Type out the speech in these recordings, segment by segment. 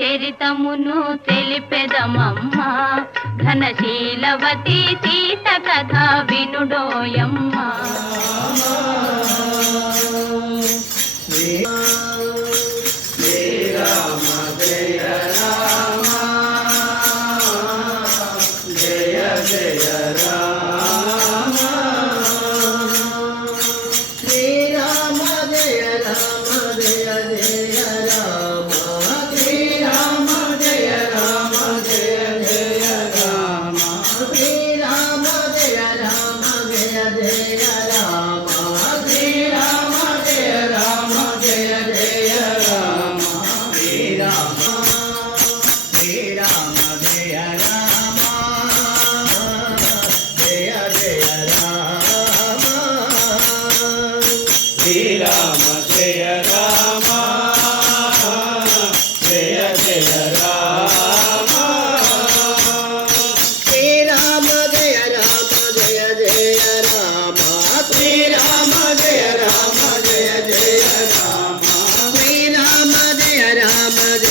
చరితమును తెలిపెదమమ్మ. ఘనశీలవతి సీత కథ వినుడోయమ్మ. జయ రామ జయ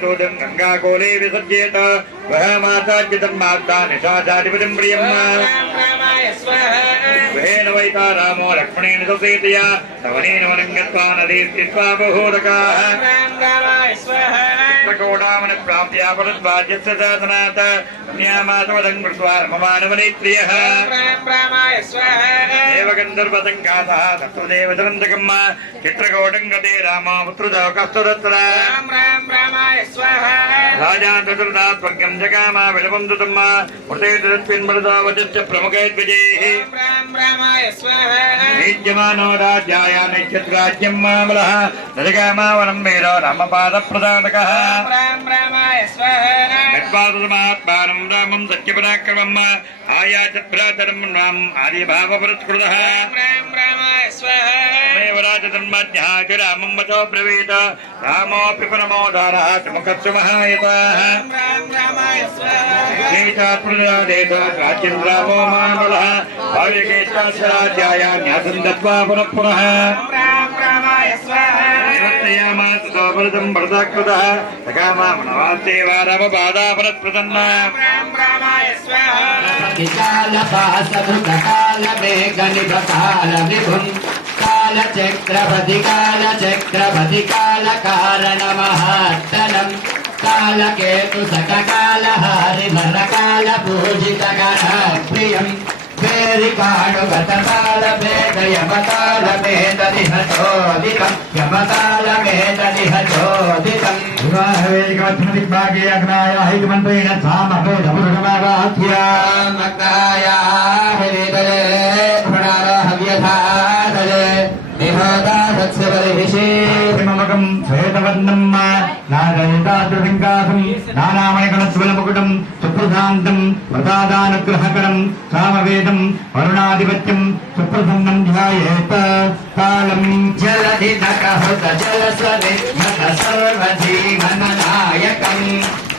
सूर्यम् गङ्गाकोले विसर्जेत वहमासार्जितम् माता निशाचाधिपतिम् प्रियम् वैता रामो लक्ष्मणेन ससेतया तवनेन वनङ्गत्वा नदी स्थित्वा बहूरकाः కోటామన ప్రాప్యాపరద్వాజ్యస్య సాధనాత పుణ్యామాతవదం కృత్వా మమానవనేత్రియః దేవగంధర్వదం కాసః తత్వదేవతరంతకమ్మ చిత్రకోటం గతే రామాపుత్రుదవకస్తురత్ర రాజా చతుర్దా స్వర్గం జగామ విలపం దుతమ్మ మృతే తిరత్విన్మృతావజ ప్రముఖైద్విజేః నిత్యమానో రాజ్యాయ నిత్యత్రాజ్యం మామలః దరిగామావనం మేరో రామపాద ప్రదానకః నిర్వాదమాత్మానం రామం సత్యపరాక్రమం ఆయాచభ్రాతరం రామ్ ఆర్యభావపురస్కృతः రామం వచో బ్రవీత రామోऽपि परमोदारः च मुखत्सु महायताः प्राचीन रामो मानल भाव्यकेशाध्यायान्यासं दत्वा पुनः पुनः स्वृतम् भरताकृतः सकामामनवास्तेवारमपादापरत्प्रसन्ना कालमेघनिभकालविभुम् कालचक्रपति कालचक्रपति कालकारणमहात्तनम् సకాల కేతు సకకాల హరి భరకాల పూజిత గణ ప్రియం. వేరికాడు గతకాల భేద యమకాల భేద నిహచోదితం యమకాల భేద నిహచోదితం వివాహవేదికమత్మతిక్ భాగే అగ్నాయ హైకమంత్రేణ ముకుటం శ్వేతవర్ణం నాగయుధాతులింగాసం నానామణికణస్వల ముకుటం సుప్రశాంతం ప్రసాదానుగ్రహకరం సామవేదం వరుణాధిపత్యం సుప్రసన్నం ధ్యాయేత కాలం. జలది నకహృత జలసరి నక సర్వజీవననాయకం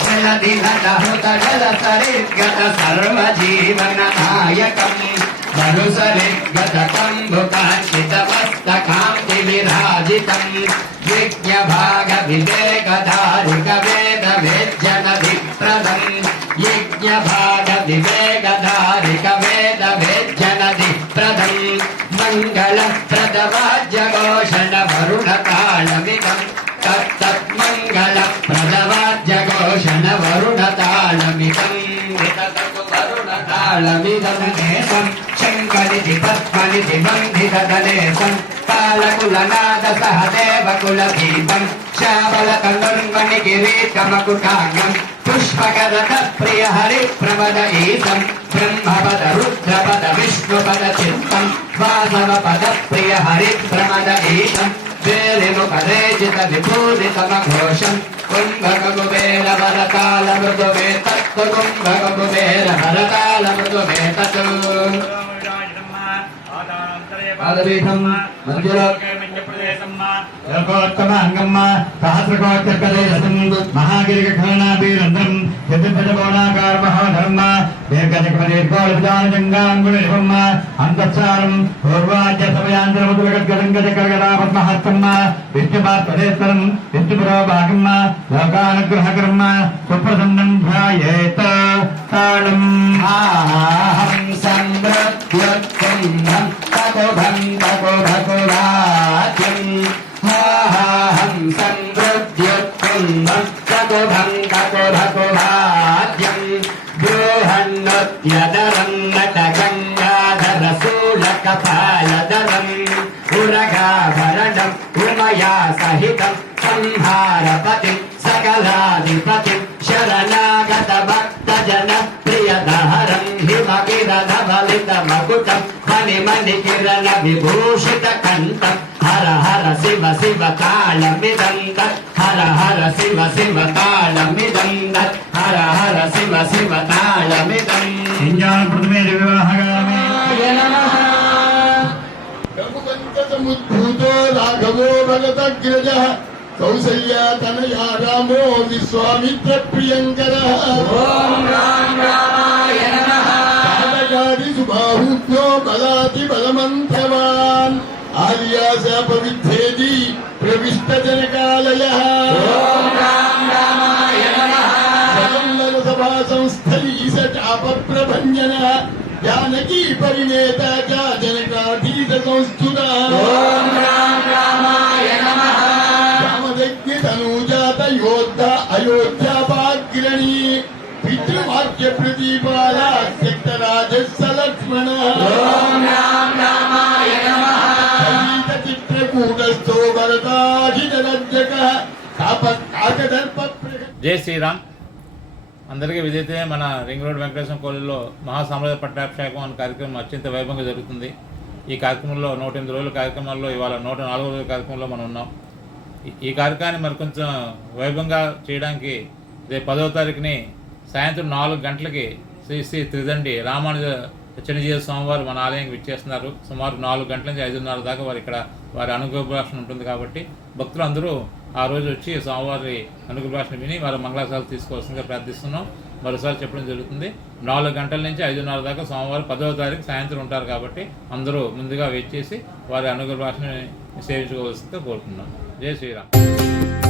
జలది నకహృత జలసరి గత సర్వజీవననాయకం మనుసరి గత కంబుకాక్షిత మస్తకాం विराजितम् यज्ञभागविवेकधारिकवेदवेद्यनधिप्रदम् यज्ञभागविवेकधारिकवेदवेद्यनधिप्रदम् मङ्गलप्रदवाद्यघोषणवरुणतालमिदम् तत्तन्मङ्गलप्रदवाद्यघोषणवरुणतालमिदम् वरुणतालमिदम् शङ्करिति पद्मनिति बन्धितदलेशम् వివేకధారిక సహదేవ కుల దీపం శ్యామల కనుర్మణి కిరీటమకుటాంగం పుష్పకరత ప్రియ హరి ప్రమద ఈతం బ్రహ్మపద రుద్రపద విష్ణుపద చిత్తం వాసవ పద ప్రియ హరి ప్రమద ఈతం వేలిముఖరేజిత విభూషితమఘోషం కుంభకకుబేర మృదు మృదుమే తత్వ కుంభకకుబేర వరతాళ మృదుమే తత్ పాదపీఠం మంజుల లోకోత్తమ అంగమ్మ సహస్రకోచ్చకరేశం మహాగిరిక ఖలనాభీరంధ్రం చతుర్భుజకోణాకార మహాధర్మ దీర్ఘచక్రదీర్ఘోళజంగాంగుళిమ అంతఃసారం పూర్వాద్య సమయాంతరముదులగద్గదంగజకరగదా పద్మహస్తమ్మ విష్ణుపాత్వదేశ్వరం విష్ణుపురో భాగమ్మ లోకానుగ్రహకర్మ సుప్రసన్నం ధ్యాయేత తాళం ఆహం సంవృత్యుత్కుంభం తకుభం తకుభకురాజ్యం ఆహం సంవృత్యుత్కుంభం తకుభం తకుభకురాజ్యం బృహన్నత్యదరం నటగంగాధర శూలకపాలదరం ఉరగాభరణం ఉమయా సహితం సంహారపతి సకలాధిపతి శరణాగత मणिकिरण विभूषित कंत हर हर शिव शिव काल मिदंग। हर हर शिव शिव काल मिदंग। हर हर शिव शिव काल मिदंग। विवाहगामि मुद्भूतो राघवो भगतग्रजः कौसल्या तनया रामो विश्वामित्रप्रियङ्करः ॐ राम राम బాహుభ్యో విశ్వామిత్ర ప్రియంకర కాలకారి సుబాహుభ్యో బలాతి బలమంత్రవాన్ ఆర్యా ప్రవిష్ట జనకాలయ. సభా సంస్థలీ స చాప ప్రభంజన జానకీ పరిణేత చ జనకాధీత సంస్థుత. రామదగ్ని తనూజాత యోద్ధ అయోధ్యాగ్రణీ పితృవాక్య ప్రదీపాల లక్ష్మణ జై శ్రీరామ్. అందరికీ విదితే మన రింగ్ రోడ్ వెంకటేశ్వర కాలేజీలో మహాసామ్రాజ్య పట్టాభిషేకం అనే కార్యక్రమం అత్యంత వైభవంగా జరుగుతుంది. ఈ కార్యక్రమంలో నూట ఎనిమిది రోజుల కార్యక్రమాల్లో ఇవాళ నూట నాలుగో రోజుల కార్యక్రమంలో మనం ఉన్నాం. ఈ- ఈ కార్యక్రమాన్ని మరి కొంచెం వైభవంగా చేయడానికి రేపు పదవ తారీఖుని సాయంత్రం నాలుగు గంటలకి శ్రీ శ్రీ త్రిదండి రామానుజ చిన్నజీవి స్వామివారు మన ఆలయానికి విచ్చేస్తున్నారు. సుమారు నాలుగు గంటల నుంచి ఐదున్నర దాకా వారు ఇక్కడ వారి అనుగ్రహ ఉంటుంది కాబట్టి భక్తులు అందరూ ఆ రోజు వచ్చి స్వామివారి అనుగ్రహ విని వారి మంగళాశాలు తీసుకోవాల్సిందిగా ప్రార్థిస్తున్నాం. మరోసారి చెప్పడం జరుగుతుంది. నాలుగు గంటల నుంచి ఐదున్నర దాకా సోమవారం పదవ తారీఖు సాయంత్రం ఉంటారు కాబట్టి అందరూ ముందుగా వెయిట్ చేసి వారి అనుగ్రహ సేవించుకోవాల్సిందిగా కోరుతున్నాం జై శ్రీరామ్.